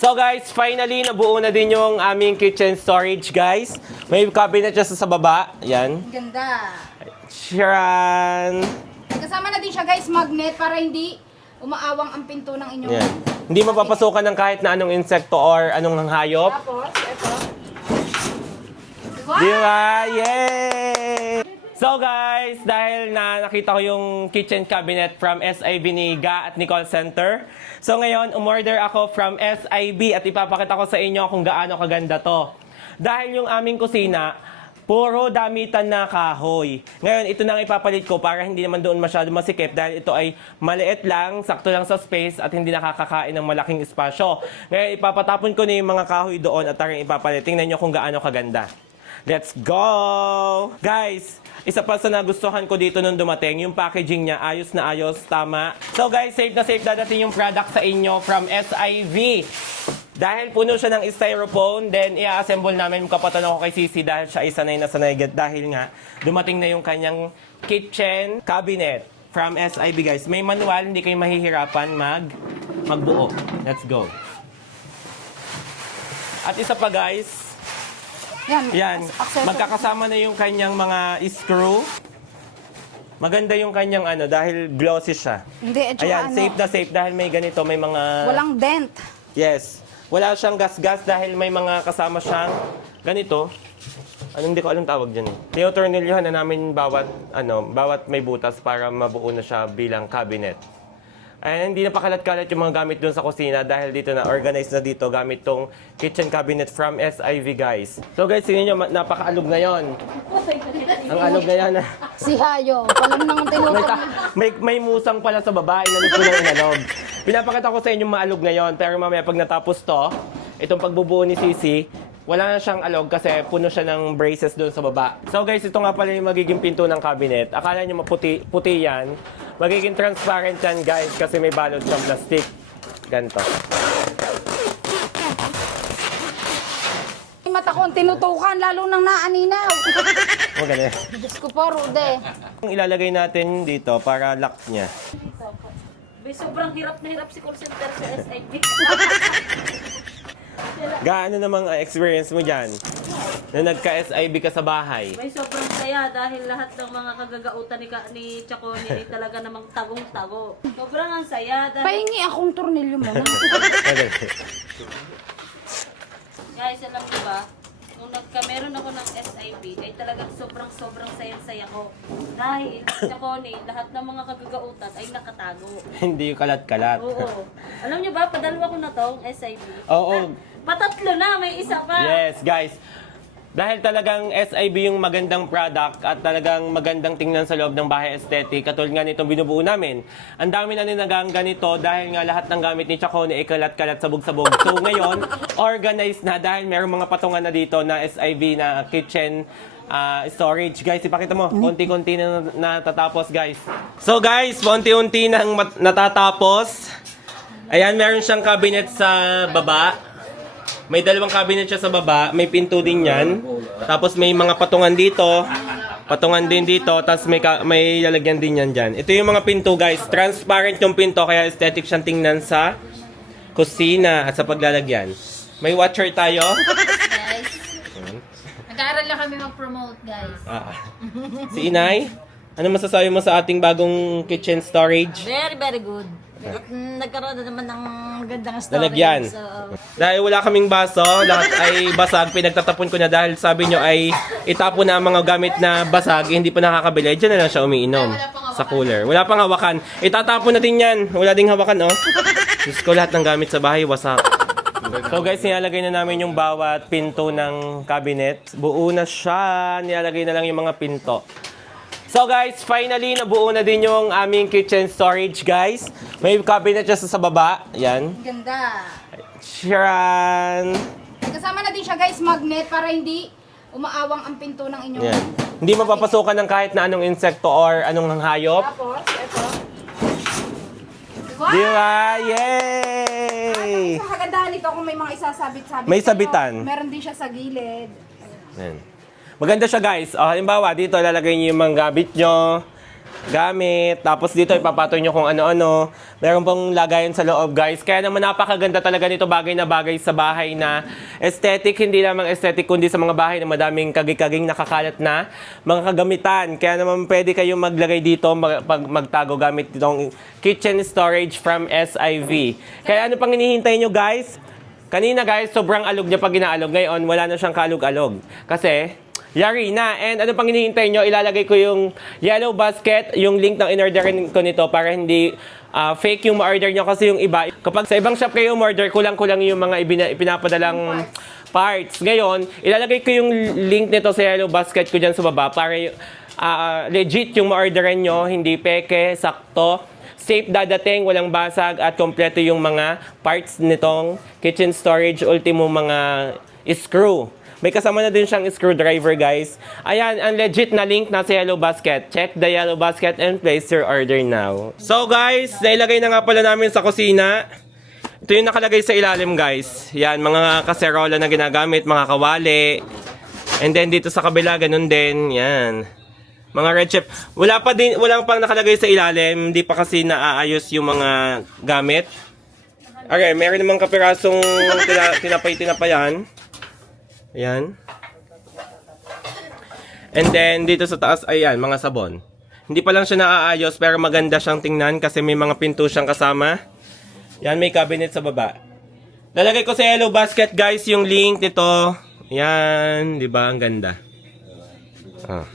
So guys, finally nabuo na din yung aming kitchen storage guys. May cabinet siya sa baba. Yan. Ganda. Sharon. Kasama na din siya guys, magnet para hindi umaawang ang pinto ng inyong... Yan. Hindi mapapasukan ng kahit na anong insekto or anong hayop. Tapos, ito. Wow! Di ba? Yay! So guys, dahil na nakita ko yung kitchen cabinet from SIB ni Ga at Nicole Center. So ngayon, umorder ako from SIB at ipapakita ko sa inyo kung gaano kaganda to. Dahil yung aming kusina, puro damitan na kahoy. Ngayon, ito na ang ipapalit ko para hindi naman doon masyado masikip dahil ito ay maliit lang, sakto lang sa space at hindi nakakakain ng malaking espasyo. Ngayon, ipapatapon ko na yung mga kahoy doon at tarang ipapalit. Tingnan nyo kung gaano kaganda. Let's go! Guys, isa pa sa nagustuhan ko dito nung dumating, yung packaging niya, ayos na ayos, tama. So guys, safe na safe dadating yung product sa inyo from SIV. Dahil puno siya ng styrofoam, then i-assemble namin, kapatan ako kay Sisi dahil siya ay sanay na sanay dahil nga dumating na yung kanyang kitchen cabinet from SIV guys. May manual, hindi kayo mahihirapan magbuo. Let's go. At isa pa guys, yan, magkakasama na yung kanyang mga screw. Maganda yung kanyang dahil glossy siya. Hindi, at saka Ayan, safe na safe dahil may ganito, may mga... walang dent. Yes. Wala siyang gas-gas dahil may mga kasama siyang ganito. Hindi ko alam tawag dyan eh. Tinotornilyohan na namin bawat may butas para mabuo na siya bilang cabinet. Ayan, hindi na pakalat-kalat yung mga gamit dun sa kusina dahil dito na, organized na dito gamit tong kitchen cabinet from SIV guys. So guys, tingnan nyo, napaka-alog na yon. Ang alog na yan. Si Hayo, walang nang tinutong. may musang pala sa baba, inalog ko ng inalog. Pinapakita ko sa inyo maalog ngayon, pero mamaya pag natapos to, itong pagbubuo ni Sisi, wala na siyang alog kasi puno siya ng braces doon sa baba. So guys, ito nga pala yung magiging pinto ng cabinet. Akala nyo puti yan. Magiging transparent yan guys kasi may balot siyang plastic. Ganito. Mata ko tinutukan, lalo nang naaninaw. O ganun. Diyos ko po, Rude. Ilalagay natin dito para lock niya. Sobrang hirap na hirap si call center sa SIB. Gaano namang experience mo dyan? Na nagka-SIB ka sa bahay? May sobrang saya dahil lahat ng mga kagagautan ni Chacone ay talaga namang tagong-tago. Sobrang ang saya dahil... Pahingi akong tornilyo mo na. Guys, alam niyo ba, nung meron ako ng SIB, ay talagang sobrang saya ko. Dahil Chacone, lahat ng mga kagagautan ay nakatago. Hindi yung kalat-kalat. Oo. Alam niyo ba, padalwa ko na tong SIB. Oo. Patatlo na, may isa pa. Yes, guys. Dahil talagang SIB yung magandang product at talagang magandang tingnan sa loob ng bahay aesthetic, katulad nga nitong binubuo namin. Ang dami na ninagang ganito dahil nga lahat ng gamit ni Chacone ay kalat-kalat, sabog-sabog. So ngayon, organized na dahil mayroong mga patungan na dito na SIB na kitchen storage. Guys, ipakita mo, konti-konti na natatapos guys. So guys, konti-unti nang natatapos. Ayan, meron siyang cabinet sa baba. May dalawang cabinet siya sa baba, may pinto din yan. Tapos may mga patungan dito, patungan din dito, tapos may lalagyan din yan dyan. Ito yung mga pinto guys, transparent yung pinto kaya aesthetic siyang tingnan sa kusina at sa paglalagyan. May watcher tayo. Guys, nag-aaral lang kami mag-promote, guys. Si Inay, ano masasabi mo sa ating bagong kitchen storage? Very good. Nagkaroon na naman ng gandang storage. Lalagyan. Dahil wala kaming baso, lahat ay basag, pinagtatapon ko na dahil sabi nyo ay itapon na ang mga gamit na basag, hindi pa nakakabili. Diyan na lang siya umiinom sa cooler. Wala pang hawakan. Itatapon natin yan. Wala ding hawakan, oh. Diyos ko, lahat ng gamit sa bahay, wasak. So guys, nilalagay na namin yung bawat pinto ng cabinet. Buo na siya. Nilalagay na lang yung mga pinto. So guys, finally nabuo na din yung aming kitchen storage guys. May cabinet siya sa baba. Yan. Ganda. Sharon. Kasama na din siya guys, magnet para hindi umaawang ang pinto ng inyong... Yan. Hindi mapapasukan ng kahit na anong insekto or anong hayop. Tapos, ito. Di ba? Yay! Sa kagandahan nito kung may mga isasabit-sabit. May kayo, sabitan. Meron din siya sa gilid. Yan. Maganda siya guys. Halimbawa, dito lalagay niyo yung mga gamit nyo. gamit. Tapos dito ipapatoy nyo kung ano-ano. Meron pong lagayan sa loob, guys. Kaya naman napakaganda talaga nito, bagay na bagay sa bahay na aesthetic. Hindi lamang aesthetic, kundi sa mga bahay na madaming kagig-kaging nakakalat na mga kagamitan. Kaya naman pwede kayong maglagay dito, magtago gamit itong kitchen storage from SIV. Kaya ano pang hinihintay nyo, guys? Kanina, guys, sobrang alog niya pag inaalog. Ngayon, wala na siyang kaalog-alog. Kasi yari na. And ano pang hinihintay nyo, ilalagay ko yung yellow basket, yung link ng in-orderin ko nito para hindi fake yung ma-order nyo. Kasi yung iba, kapag sa ibang shop kayo umorder, kulang-kulang yung mga ipinapadalang parts. Ngayon, ilalagay ko yung link nito sa yellow basket ko dyan sa baba para legit yung ma-orderan nyo, hindi peke, sakto. Safe dadating, walang basag at kompleto yung mga parts nitong kitchen storage, ultimo mga screw. May kasama na din siyang screwdriver, guys. Ayan, ang legit na link nasa yellow basket. Check the yellow basket and place your order now. So guys, nailagay na nga pala namin sa kusina. Ito yung nakalagay sa ilalim, guys. Yan, mga kaserola na ginagamit, mga kawali. And then dito sa kabila, ganun din. Yan. Mga red chip. Wala pang nakalagay sa ilalim. Hindi pa kasi naaayos yung mga gamit. Okay, meron namang kapirasong tinapay-tinapayan. Ayan. And then, dito sa taas, ayan, mga sabon. Hindi pa lang siya naaayos, pero maganda siyang tingnan kasi may mga pinto siyang kasama. Yan, may cabinet sa baba. Lalagay ko sa yellow basket, guys, yung link nito. Yan, di ba? Ang ganda. Ah.